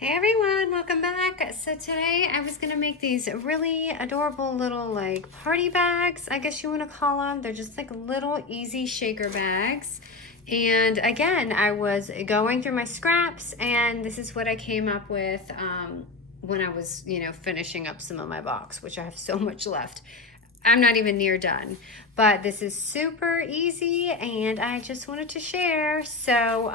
Hey everyone, welcome back. So today I was gonna make these really adorable little like party bags, I guess you wanna call them. They're just like little easy shaker bags. And again, I was going through my scraps and this is what I came up with when I was, finishing up some of my box, which I have so much left. I'm not even near done, but this is super easy and I just wanted to share. So,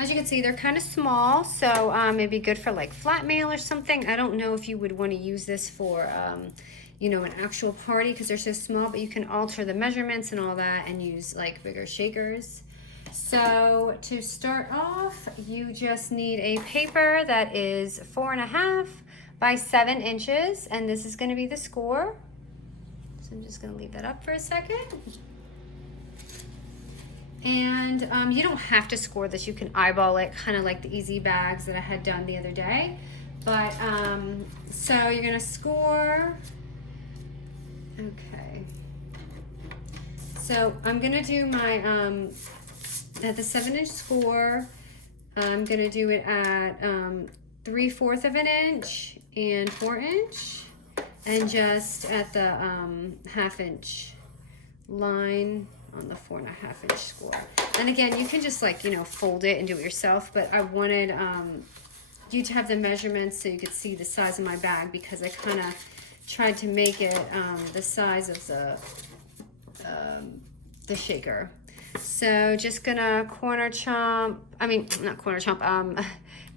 as you can see, they're kind of small, so it'd be good for like flat mail or something. I don't know if you would want to use this for, an actual party because they're so small, but you can alter the measurements and all that and use like bigger shakers. So to start off, you just need a paper that is 4.5 by 7 inches, and this is going to be the score. So I'm just going to leave that up for a second. And you don't have to score this. You can eyeball it, kind of like the easy bags that I had done the other day. But so you're gonna score. Okay. So I'm gonna do my at the 7-inch score. I'm gonna do it at 3/4 of an inch and 4 inch, and just at the 1/2 inch line on the 4.5 inch score. And again, you can just fold it and do it yourself, but I wanted you to have the measurements so you could see the size of my bag, because I kind of tried to make it the size of the shaker. So just gonna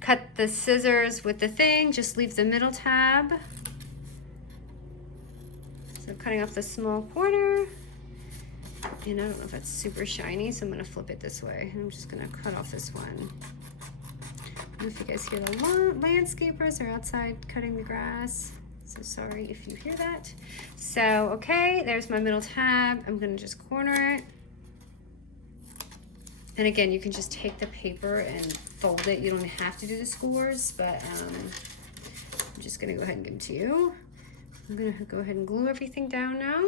cut the scissors with the thing, just leave the middle tab. So cutting off the small corner. And I don't know if that's super shiny, so I'm going to flip it this way. I'm just going to cut off this one. I don't know if you guys hear the landscapers are outside cutting the grass. So sorry if you hear that. So, okay, there's my middle tab. I'm going to just corner it. And again, you can just take the paper and fold it. You don't have to do the scores, but I'm just going to go ahead and give them to you. I'm going to go ahead and glue everything down now.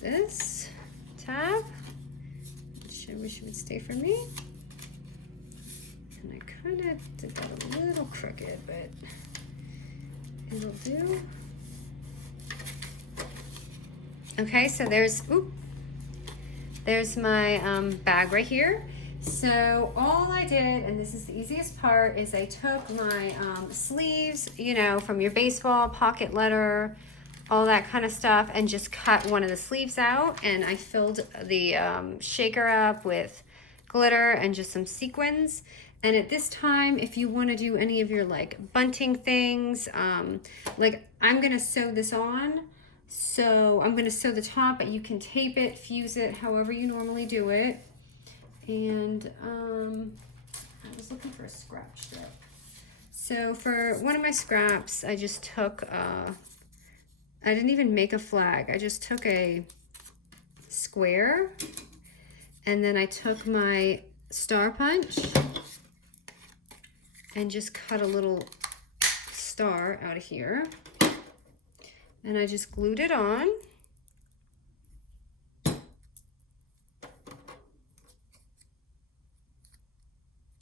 This tab, which I wish it would stay for me. And I kind of did that a little crooked, but it'll do. Okay, so there's my bag right here. So all I did, and this is the easiest part, is I took my sleeves, from your baseball, pocket letter, all that kind of stuff, and just cut one of the sleeves out, and I filled the shaker up with glitter and just some sequins. And at this time, if you want to do any of your like bunting things, like I'm gonna sew this on, so I'm gonna sew the top, but you can tape it, fuse it, however you normally do it. And I was looking for a scrap strip. So for one of my scraps, I just took I didn't even make a flag. I just took a square, and then I took my star punch and just cut a little star out of here. And I just glued it on.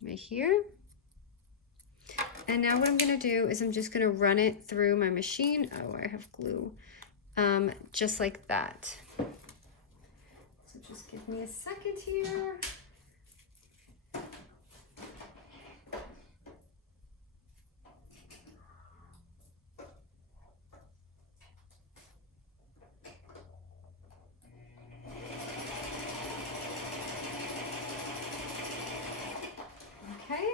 Right here. And now what I'm gonna do is I'm just gonna run it through my machine. Oh, I have glue. Just like that. So just give me a second here. Okay.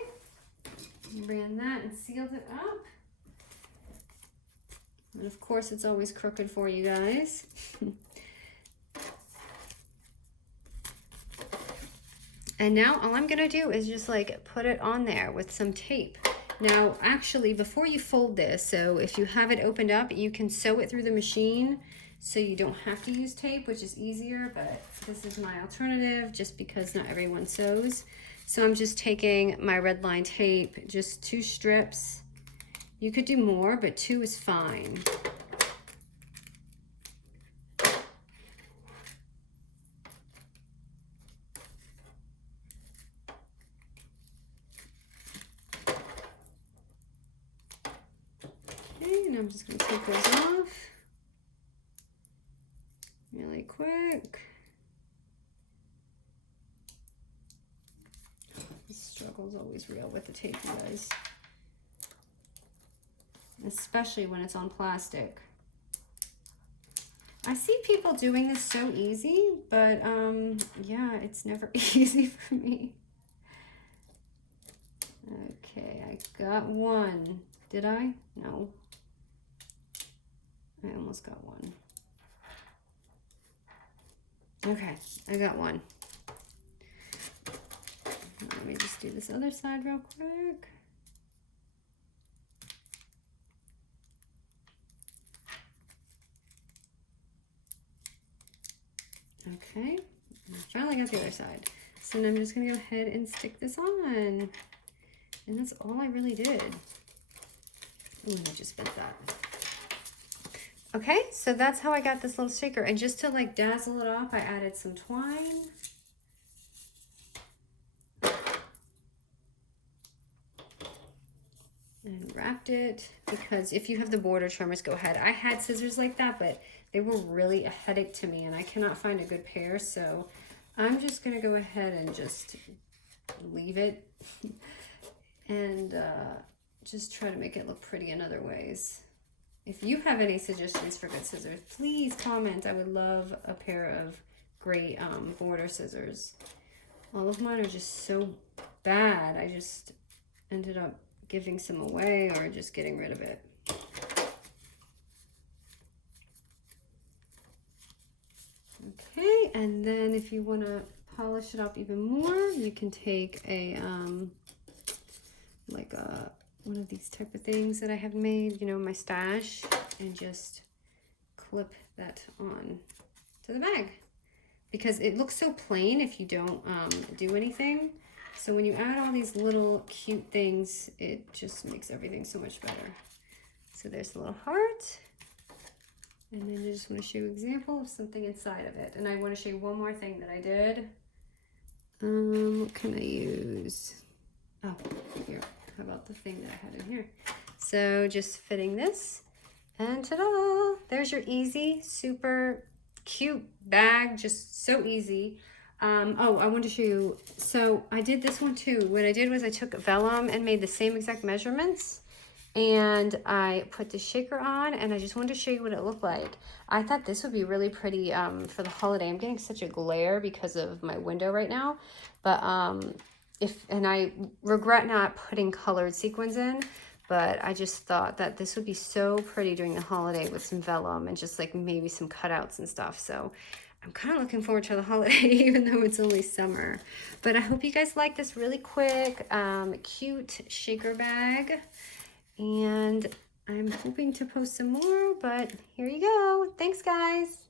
Ran that and sealed it up. And of course, it's always crooked for you guys. And now all I'm gonna do is just like put it on there with some tape. Now, actually, before you fold this, so if you have it opened up, you can sew it through the machine, so you don't have to use tape, which is easier, but this is my alternative just because not everyone sews. So I'm just taking my red line tape, just 2 strips. You could do more, but 2 is fine. Okay, and I'm just going to take those off really quick. The struggle is always real with the tape, you guys. Especially when it's on plastic. I see people doing this so easy, but yeah, it's never easy for me. Okay, I got one. Did I? No. I almost got one. Okay, I got one. Let me just do this other side real quick. Okay, I finally got the other side. So now I'm just gonna go ahead and stick this on. And that's all I really did. Ooh, I just bent that. Okay, so that's how I got this little shaker. And just to like dazzle it off, I added some twine. And wrapped it, because if you have the border trimmers, go ahead. I had scissors like that, but they were really a headache to me and I cannot find a good pair. So I'm just gonna go ahead and just leave it and just try to make it look pretty in other ways. If you have any suggestions for good scissors, please comment. I would love a pair of great border scissors. All of mine are just so bad. I just ended up giving some away or just getting rid of it. Okay, and then if you want to polish it up even more, you can take a like a one of these type of things that I have made, you know, my stash, and just clip that on to the bag, because it looks so plain if you don't do anything. So when you add all these little cute things, it just makes everything so much better. So there's a little heart. And then I just want to show you an example of something inside of it. And I want to show you one more thing that I did. What can I use? Oh, here. How about the thing that I had in here? So just fitting this, and ta-da! There's your easy, super cute bag, just so easy. Oh, I wanted to show you, so I did this one too. What I did was I took vellum and made the same exact measurements, and I put the shaker on, and I just wanted to show you what it looked like. I thought this would be really pretty for the holiday. I'm getting such a glare because of my window right now, but and I regret not putting colored sequins in, but I just thought that this would be so pretty during the holiday with some vellum and just like maybe some cutouts and stuff. So I'm kind of looking forward to the holiday, even though it's only summer. But I hope you guys like this really quick, cute shaker bag. And I'm hoping to post some more, but here you go. Thanks, guys.